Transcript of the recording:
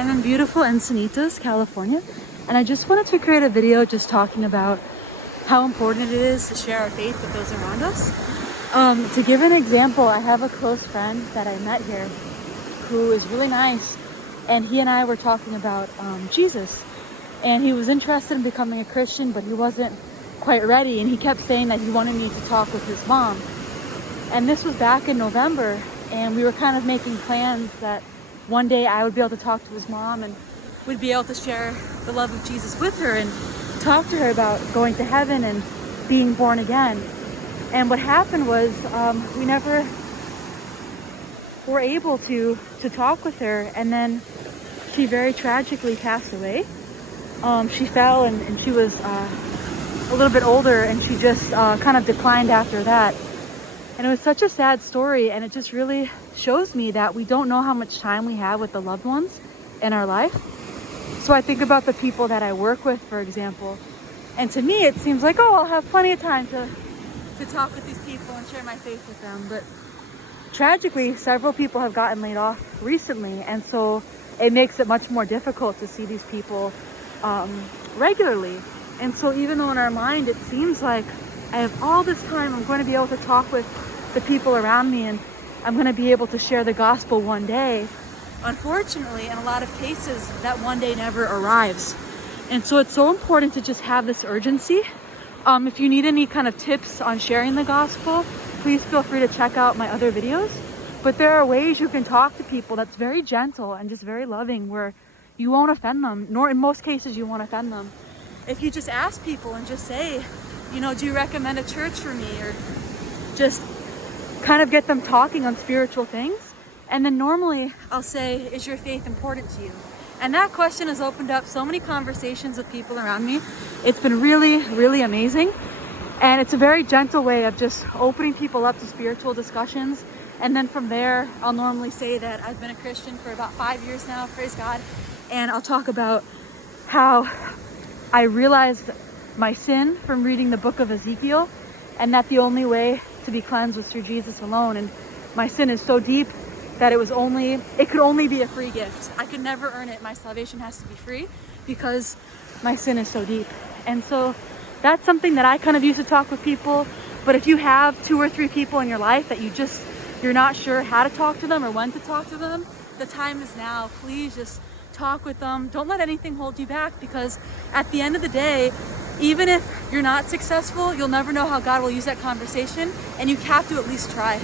I'm in beautiful Encinitas, California, and I just wanted to create a video just talking about how important it is to share our faith with those around us. To give an example, I have a close friend that I met here who is really nice, and he and I were talking about Jesus, and he was interested in becoming a Christian, but he wasn't quite ready, and he kept saying that he wanted me to talk with his mom. And this was back in November, and we were kind of making plans that one day I would be able to talk to his mom and would be able to share the love of Jesus with her and talk to her about going to heaven and being born again. And what happened was we never were able to talk with her, and then she very tragically passed away. She fell and she was a little bit older, and she just kind of declined after that. And it was such a sad story, and it just really shows me that we don't know how much time we have with the loved ones in our life. So I think about the people that I work with, for example, and to me it seems like, oh, I'll have plenty of time to talk with these people and share my faith with them. But tragically, several people have gotten laid off recently, and so it makes it much more difficult to see these people regularly. And so even though in our mind it seems like I have all this time, I'm going to be able to talk with the people around me and I'm going to be able to share the gospel one day, unfortunately, in a lot of cases, that one day never arrives. And so it's so important to just have this urgency. If you need any kind of tips on sharing the gospel, please feel free to check out my other videos. But there are ways you can talk to people that's very gentle and just very loving, where you won't offend them, nor in most cases you won't offend them. If you just ask people and just say, do you recommend a church for me? Or just kind of get them talking on spiritual things. And then normally I'll say, is your faith important to you? And that question has opened up so many conversations with people around me. It's been really, really amazing. And it's a very gentle way of just opening people up to spiritual discussions. And then from there, I'll normally say that I've been a Christian for about 5 years now, praise God. And I'll talk about how I realized my sin from reading the book of Ezekiel, and that the only way to be cleansed was through Jesus alone. And my sin is so deep that it could only be a free gift. I could never earn it. My salvation has to be free because my sin is so deep. And so that's something that I kind of use to talk with people. But if you have 2 or 3 people in your life that you're not sure how to talk to them or when to talk to them, the time is now. Please just talk with them. Don't let anything hold you back, because at the end of the day, even if you're not successful, you'll never know how God will use that conversation, and you have to at least try.